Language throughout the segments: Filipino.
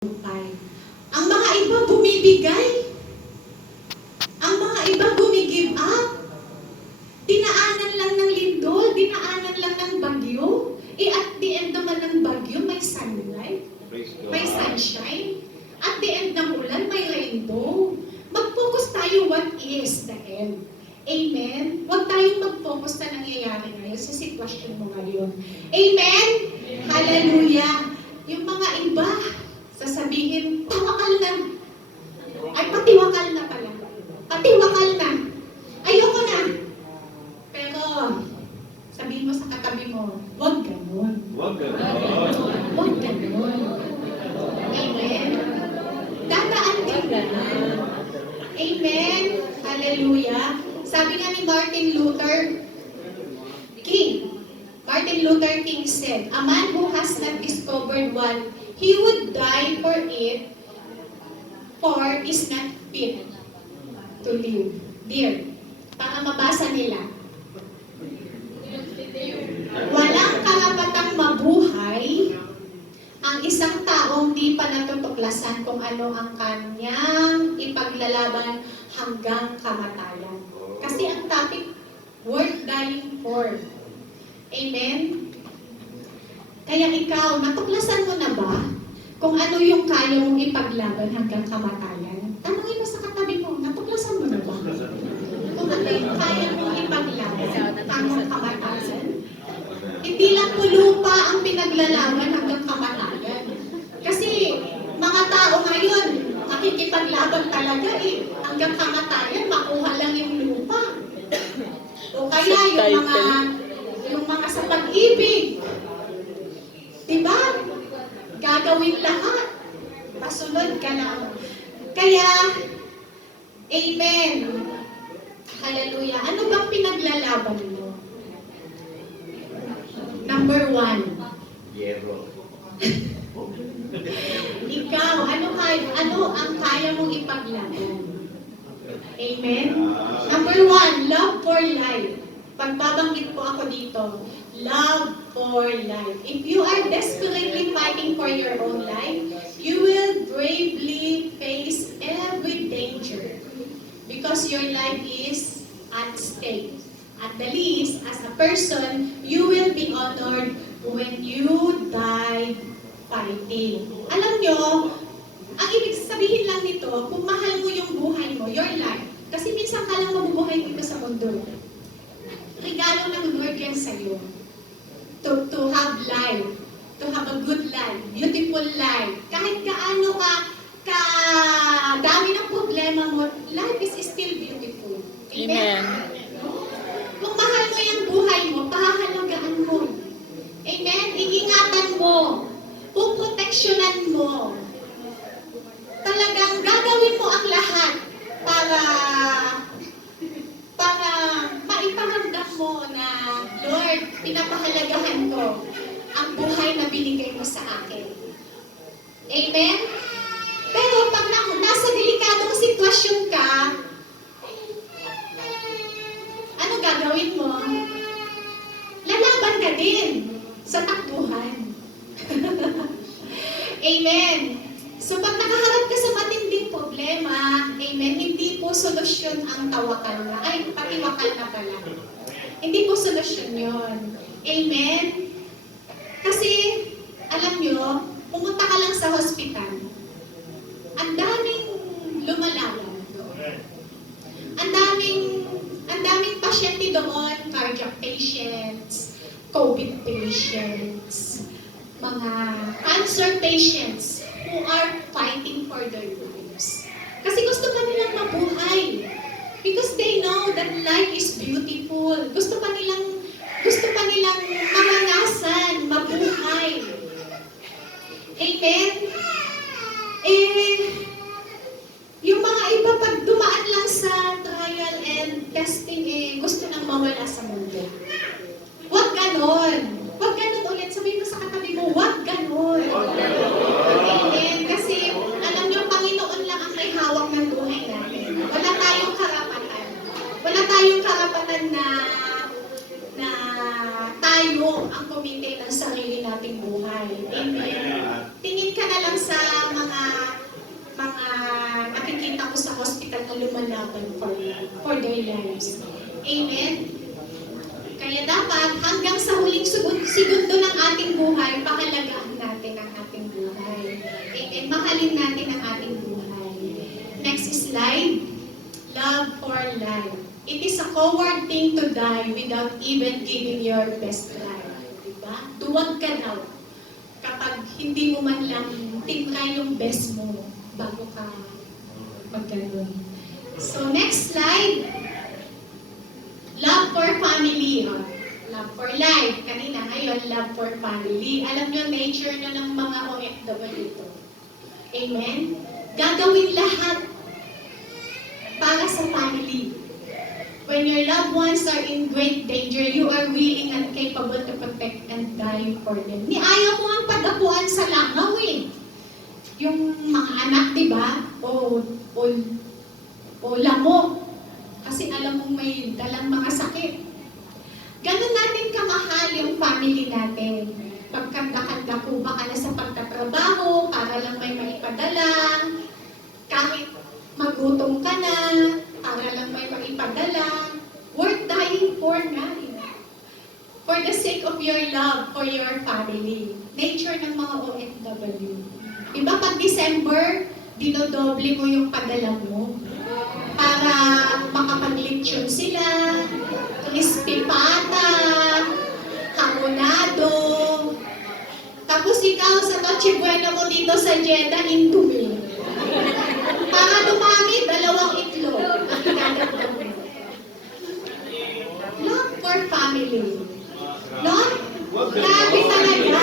tagumpay. Ang mga iba bumibigay. Ang mga iba gumigive up. Dinaanan lang ng lindol, dinaanan lang ng bagyo. At the end naman ng bagyo, may sunlight, may sunshine. At the end ng ulan, may rainbow. Mag-focus tayo what is the end. Amen? Huwag tayong mag-focus na nangyayari ngayon sa sitwasyon mo ngayon. Amen? Hallelujah! Yung mga iba, sasabihin, tawakal na. Ay, patiwakal na pala. Patiwakal na. Ayoko na. Pero, sabihin mo sa katabi mo, huwag ganun. Huwag ganun. Huwag ganun. Amen? Dadaan din ganun. Amen? Hallelujah! Sabi nga ni Martin Luther King said, "A man who has not discovered what he would die for is not fit to live." Dear, para mabasa nila. Walang karapatang mabuhay ang isang taong di pa natutuklasan kung ano ang kanyang ipaglalaban hanggang kamatayan. Kasi ang topic, worth dying for. Amen? Kaya ikaw, natuklasan mo na ba kung ano yung kaya mong ipaglaban hanggang kamatayan? Tanungin mo sa katabi mo, natuklasan mo na ba? Kung ano yung kaya mong ipaglaban hanggang kamatayan? Hindi lang po lupa ang pinaglalaban hanggang kamatayan. Kasi mga tao ngayon, makikipaglaban talaga hanggang kamatayan, makuha lang yung lupa. O kaya yung mga sa pag-ibig. Diba? Gagawin lahat. Pasunod ka lang. Kaya, amen. Hallelujah. Ano bang pinaglalaban mo? Number 1. Yero. Ikaw, ano ang kaya mong ipaglaban? Amen? Number 1, love for life. Pagbabanggit po ako dito, love for life. If you are desperately fighting for your own life, you will bravely face every danger because your life is at stake. At the least, as a person, you will be honored when you die fighting. Alam nyo, ang ibig sabihin lang nito, kung mahal mo yung buhay mo, your life, kasi minsan ka lang mabubuhay dito sa mundo. Regalo ng Lord yan sa'yo. To have life, to have a good life, beautiful life. Kahit kaano ka dami ng problema mo, life is still beautiful. Amen? Kung mahal mo yung buhay mo, pahahalagaan mo. Amen? Iingatan mo. Puproteksyonan mo. Talagang gagawin mo ang lahat para maiparamdam mo na, Lord, pinapahalagahan ko ang buhay na binigay mo sa akin. Amen? Pero pag nasa delikadong sitwasyon ka, ano gagawin mo? Lalaban ka din sa takbuhan. Amen. So pag nakaharap ka sa matinding problema, amen, hindi po solusyon ang tawakal na. Ay, patiwakal na pala. Hindi po solusyon yon. Amen? Kasi, alam nyo, pumunta ka lang sa hospital. Ang daming lumalaban. Ang daming pasyente doon, cardiac patients, COVID patients, mga cancer patients who are fighting for their lives. Kasi gusto pa nilang mabuhay. Because they know that life is beautiful. Gusto pa nilang maranasan, mabuhay. Amen? Yung mga iba pag dumaan lang sa trial and testing, gusto nang mawala sa mundo. Huwag ganon. Huwag ganon ulit. Sabihin mo sa katabi mo, huwag ganon. Amen. Kasi, alam niyo, Panginoon lang ang may hawak ng buhay natin. Wala tayong karapatan. Wala tayong karapatan na tayo ang kumite ng sarili nating buhay. Amen. Tingin ka na lang sa naglalaban for their lives. Amen? Kaya dapat hanggang sa huling segundo ng ating buhay, pahalagahan natin ang ating buhay. Amen? Mahalin natin ang ating buhay. Next slide. Love for life. It is a coward thing to die without even giving your best life. Diba? Duwag ka daw kapag hindi mo man lang tinry yung best mo bago ka magkaroon. So, next slide. Love for family. Love for life. Kanina, ngayon, love for family. Alam nyo, nature na ng mga OFW ito. Amen? Gagawin lahat para sa family. When your loved ones are in great danger, you are willing and capable to protect and die for them. Ayaw mo ang padapuan sa langaw eh. Yung mga anak, di ba? O lamok. Kasi alam mong may dalang mga sakit. Ganun natin kamahal yung family natin. Pagkanda-kanda ko ba ka na sa pagtatrabaho para lang may maipadala, kahit magutom ka na, para lang may maipadala, worth dying for na. For the sake of your love for your family. Nature ng mga OFW. Diba pag December, dinodoble mo yung padala mo para makapag-leksyon sila, crispy pata, hamonado. Tapos ikaw sa Noche Buena mo dito sa Jeddah, Indomie. Para dumami, 2 itlog ang idadagdag mo. Love for family. No? Grabe talaga.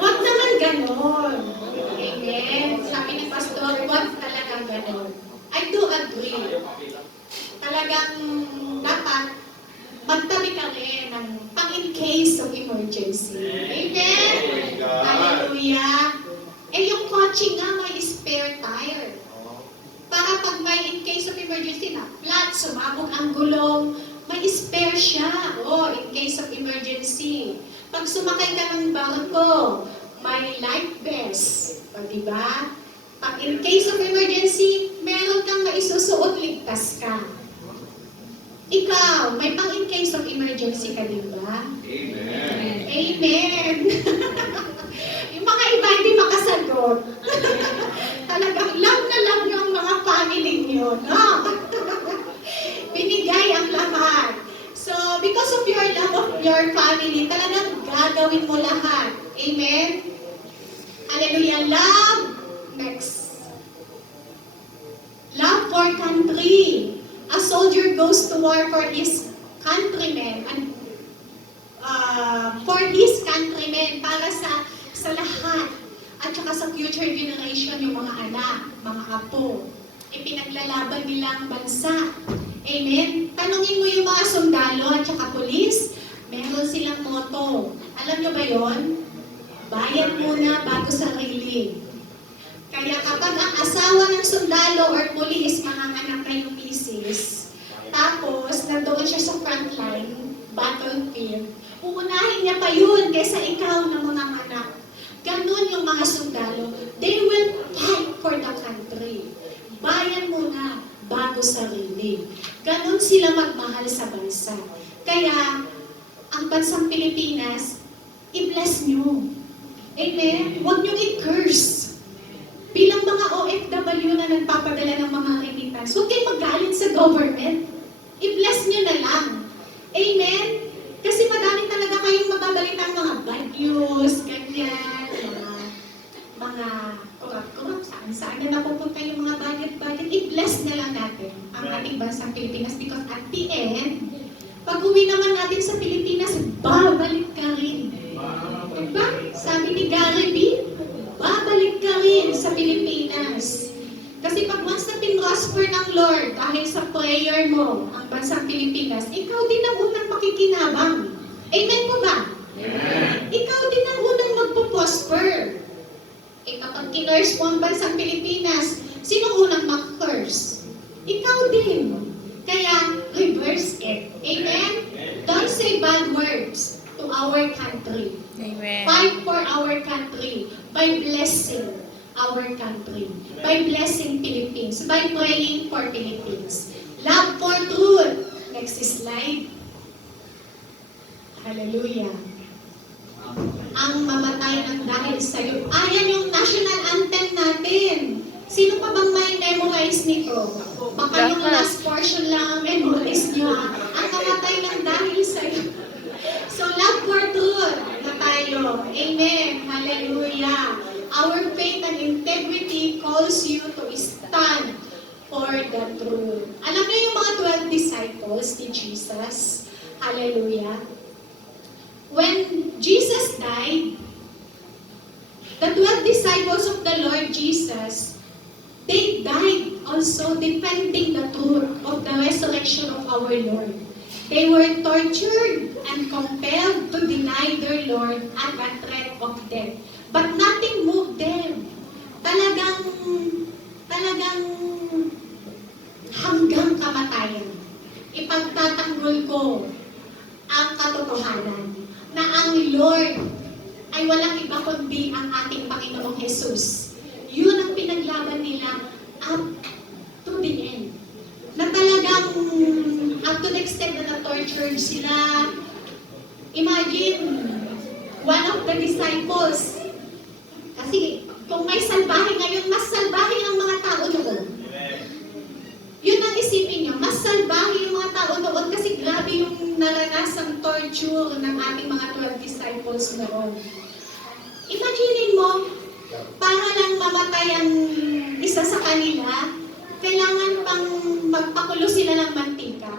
Wag naman ganon. Amen. Sabi ni Pastor, wag talagang ganon. I do agree. Talagang dapat magtabi ka rin ng in case of emergency. Amen? Hallelujah. Eh yung kotse nga may spare tire. Para pag may in case of emergency na flat, sumabog ang gulong, may spare siya. In case of emergency. Pag sumakay ka ng barko, may life vest. Diba? Pag in case of emergency, meron kang maisusuot, ligtas ka. Ikaw, may pang in case of emergency ka, diba? Amen. Amen. Yung mga iba hindi makasagot. Talagang love na love yung mga family niyo, no? Binigay ang lahat. So, because of your love of your family, talagang gagawin mo lahat. Amen? Hallelujah. Love. Next. Love for country. A soldier goes to war for his countrymen and for his countrymen, para sa lahat. At saka sa future generation, yung mga anak, mga apo. Ipinaglalaban nilang bansa. Amen? Tanungin mo yung mga sundalo at saka pulis, meron silang motto. Alam nyo ba yon? Bayad muna bago sarili. Kaya kapag ang asawa ng sundalo or pulis, manganganak na yung misis, tapos nandoon siya sa frontline, battlefield, uunahin niya pa yun kaysa ikaw na mga anak. Ganun yung mga sundalo. They will fight for the country. Bayan muna bago sarili. Ganun sila magmahal sa bansa. Kaya, ang bansang Pilipinas, i-bless nyo. Amen? Huwag nyo i-curse. Bilang mga OFW na nagpapadala ng mga remittance, huwag kayong magalit sa government. I-bless nyo na lang. Amen? Kasi madami talaga kayong mababalitang mga bad news, ganyan, mga kurap-kurap, saan na napupunta yung mga budget. I-bless na lang natin ang ating bansang Pilipinas because at the end, pag uwi naman natin sa Pilipinas, babalik ka rin. Diba? Sabi ni Gary B, babalik ka rin sa Pilipinas. Kasi pag once na pinrosper ng Lord dahil sa prayer mo ang bansang Pilipinas, ikaw din ang unang makikinabang. Amen po ba? Amen. Ikaw din ang unang magpo-prosper. Kapag kinurse mo ang bansang Pilipinas, sino unang mag-curse? Ikaw din. Kaya, reverse it. Amen? Don't say bad words to our country. Amen. Fight for our country by blessing. our country, by blessing Philippines, by praying for Philippines. Love for truth. Next slide. Hallelujah. Ang mamatay ng dahil sa'yo. Ayan yung national anthem natin. Sino pa bang may memorize nito? Baka yung last portion lang ang memorize nyo. Ang mamatay ng dahil sa'yo. So, love for truth na tayo. Amen. Hallelujah. Our faith and integrity calls you to stand for the truth. Alam niyo yung mga 12 disciples ni Jesus? Hallelujah. When Jesus died, the 12 disciples of the Lord Jesus, they died also defending the truth of the resurrection of our Lord. They were tortured and compelled to deny their Lord at the threat of death. But nothing moved them. Talagang hanggang kamatayan. Ipagtatanggol ko ang katotohanan na ang Lord ay walang iba kundi ang ating Panginoong Jesus. Yun ang pinaglaban nila up to the end. Na talagang up to the extent na na-tortured sila. Imagine, one of the disciples, kasi kung may salbahe ngayon, mas salbahe ang mga tao noon. Yun ang isipin nyo, mas salbahe yung mga tao noon kasi grabe yung naranasang torture ng ating mga 12 disciples noon. Imaginin mo, para lang mamatay ang isa sa kanila, kailangan pang magpakulo sila ng mantika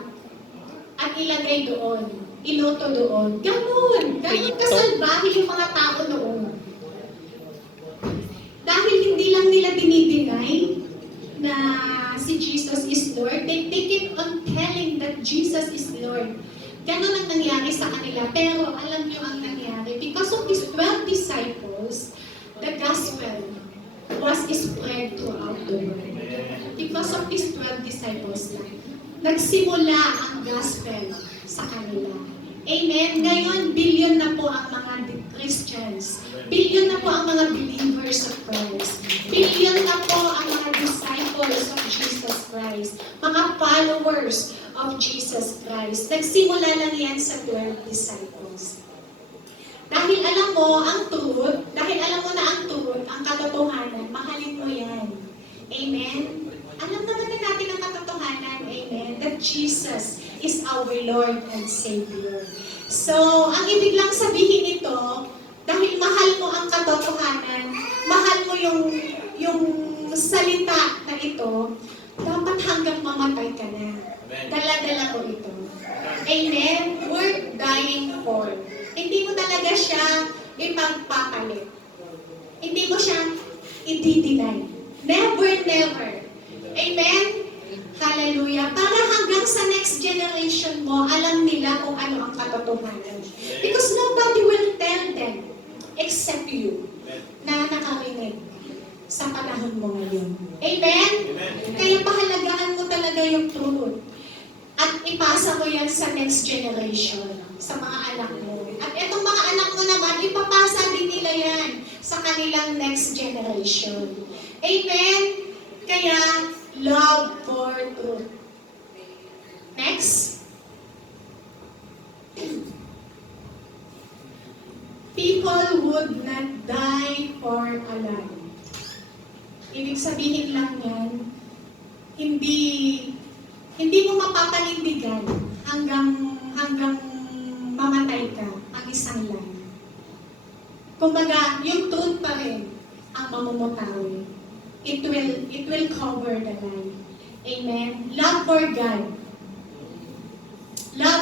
at ilagay doon, iluto doon. Ganun kasalbahe yung mga tao noon. Dahil hindi lang nila dinideny na si Jesus is Lord, they keep on telling that Jesus is Lord. Ganon ang nangyari sa kanila. Pero alam niyo ang nangyari. Because of these 12 disciples, the gospel was spread throughout the world. Because of these 12 disciples lang, nagsimula ang gospel sa kanila. Amen. Ngayon, billion na po ang mga Christians. Billion na po ang mga believers of Christ. Billion na po ang mga disciples of Jesus Christ. Mga followers of Jesus Christ. Nagsimula lang yan sa 12 disciples. Dahil alam mo ang truth, dahil alam mo na ang truth, ang katotohanan, mahalin mo yan. Amen? Alam naman na natin ang katotohanan, amen, that Jesus is our Lord and Savior. So, ang ibig lang sabihin nito, dahil mahal mo ang katotohanan, mahal mo yung salita na ito, dapat hanggang mamatay ka na. Dala-dala ko ito. Amen? Worth dying for. Hindi mo talaga siya ipagpapalit. Hindi mo siya i-deny. Never, never. Amen? Hallelujah. Para hanggang sa next generation mo, alam nila kung ano ang katotohanan. Because nobody will tell them except you na nakarinig sa panahon mo ngayon. Amen? Kaya pahalagahan mo talaga yung truth. At ipasa mo yan sa next generation, sa mga anak mo. At itong mga anak mo naman, ipapasa din nila yan sa kanilang next generation. Amen? Kaya, love for truth. Next. People would not die for a lie. Ibig sabihin lang yan, hindi mo mapapanindigan hanggang mamatay ka ang isang lie. Kumbaga, yung truth pa rin ang mamumutawi. It will cover the lie. Amen? Love for God. Love